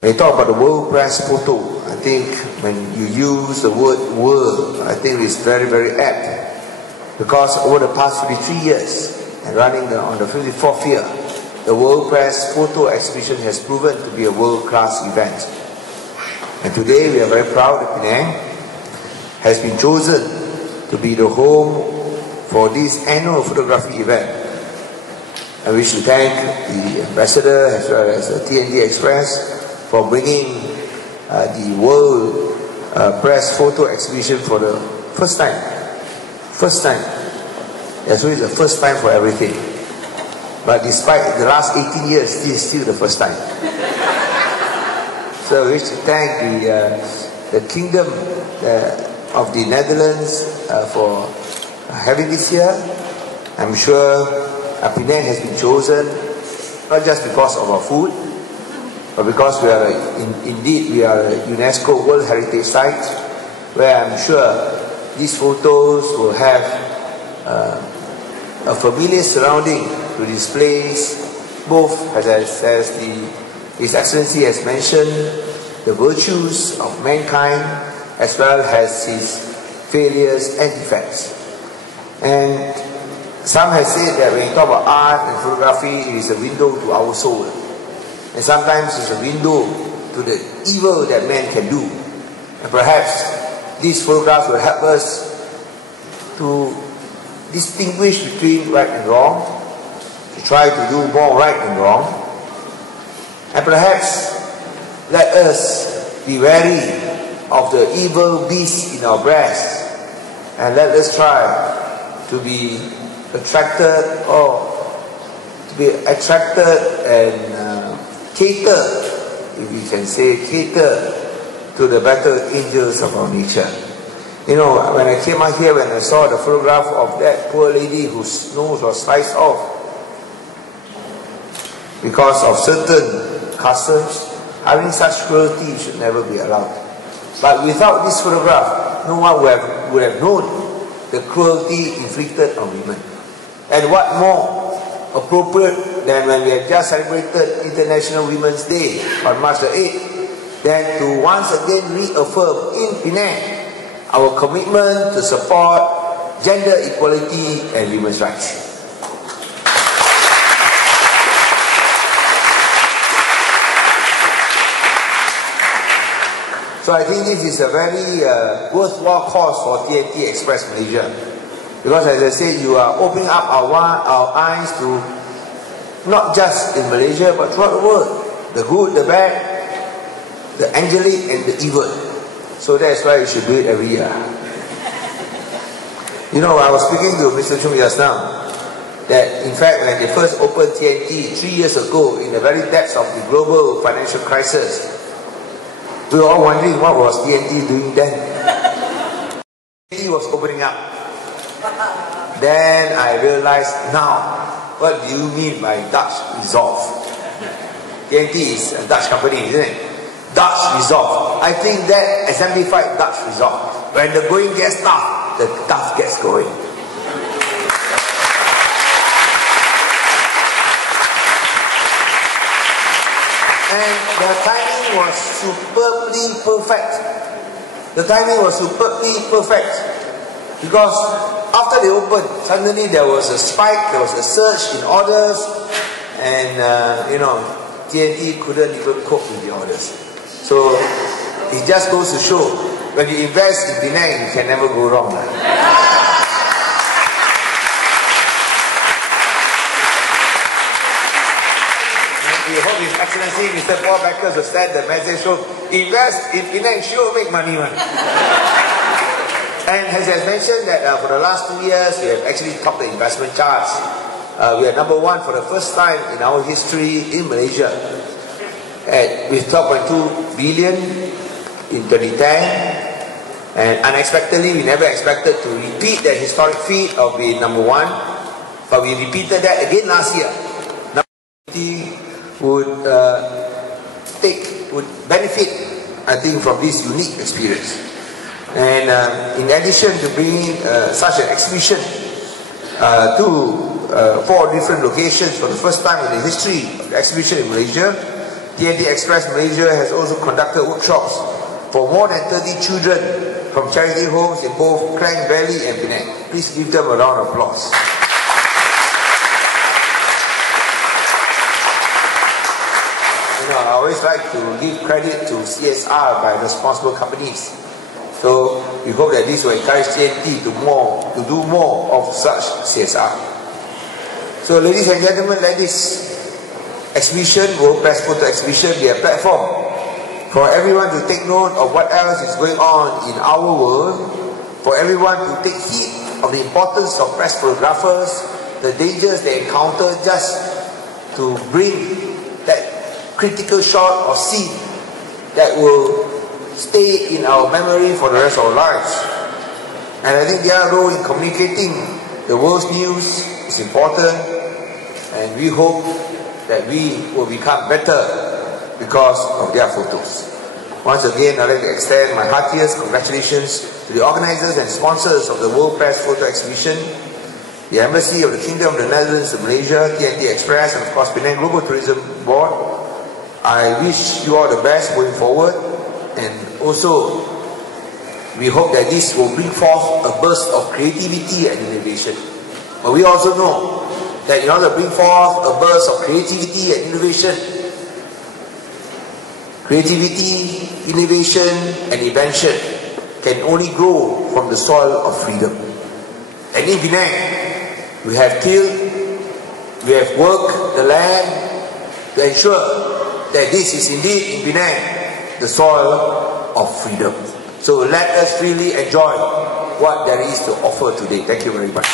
When you talk about the world press photo, I think when you use the word world, I think it's very, very apt. Because over the past 53 years, and running on the 54th year, the World Press Photo Exhibition has proven to be a world-class event. And today we are very proud that Penang has been chosen to be the home for this annual photography event. I wish to thank the ambassador as well as the TNT Express for bringing the World Press Photo Exhibition for the first time. Yeah, so it's the first time for everything. But despite the last 18 years, this is still the first time. So I wish to thank the Kingdom of the Netherlands for having this year. I'm sure Penang has been chosen not just because of our food, but because we are indeed a UNESCO World Heritage Site, where I'm sure these photos will have a familiar surrounding to displays, both as His Excellency has mentioned, the virtues of mankind as well as his failures and defects. And some have said that when you talk about art and photography, it is a window to our soul. And sometimes it's a window to the evil that man can do. And perhaps these photographs will help us to distinguish between right and wrong, to try to do more right than wrong, and perhaps let us be wary of the evil beast in our breast, and let us try to be attracted and cater, if we can say cater, to the better angels of our nature. You know, when I came out here, when I saw the photograph of that poor lady whose nose was sliced off because of certain customs, having such cruelty should never be allowed. But without this photograph, no one would have known the cruelty inflicted on women. And what more appropriate than when we have just celebrated International Women's Day on March the 8th, than to once again reaffirm in Penang our commitment to support gender equality and women's rights. So I think this is a very worthwhile cause for TNT Express Malaysia. Because as I said, you are opening up our eyes to not just in Malaysia but throughout the world. The good, the bad, the angelic and the evil. So that's why you should do it every year. You know, I was speaking to Mr. Chung just now, that in fact when they first opened TNT 3 years ago, in the very depths of the global financial crisis, we were all wondering what was TNT doing then. TNT was opening up. Then I realized now, what do you mean by Dutch resolve? TNT is a Dutch company, isn't it? Dutch resolve. I think that exemplified Dutch resolve. When the going gets tough, the tough gets going. And the timing was superbly perfect. The timing was superbly perfect. Because after they opened, suddenly there was a spike, there was a surge in orders, and you know, TNT couldn't even cope with the orders. So it just goes to show, when you invest in Penang, you can never go wrong. We hope His Excellency Mr. Paul Beckers will stand the message, so invest in Penang, sure make money. And as I mentioned that for the last 2 years, we have actually topped the investment charts. We are number one for the first time in our history in Malaysia, with 12.2 billion in 2010. And unexpectedly, we never expected to repeat that historic feat of being number one, but we repeated that again last year. Would benefit, I think, from this unique experience. And in addition to bringing such an exhibition to 4 different locations for the first time in the history of the exhibition in Malaysia, TNT Express Malaysia has also conducted workshops for more than 30 children from charity homes in both Klang Valley and Penang. Please give them a round of applause. I always like to give credit to CSR by responsible companies. So we hope that this will encourage TNT to do more of such CSR. So ladies and gentlemen, let this exhibition, World Press Photo Exhibition, be a platform for everyone to take note of what else is going on in our world, for everyone to take heed of the importance of press photographers, the dangers they encounter, just to bring that critical shot or scene that will stay in our memory for the rest of our lives. And I think their role in communicating the world's news is important, and we hope that we will become better because of their photos. Once again, I'd like to extend my heartiest congratulations to the organizers and sponsors of the World Press Photo Exhibition, the Embassy of the Kingdom of the Netherlands of Malaysia, TNT Express, and of course Penang Global Tourism Board. I wish you all the best going forward, and also we hope that this will bring forth a burst of creativity and innovation. But we also know that in order to bring forth a burst of creativity and innovation, and invention can only grow from the soil of freedom. And in Penang, we have tilled, we have worked the land to ensure that this is indeed in Penang the soil of freedom. So let us really enjoy what there is to offer today. Thank you very much.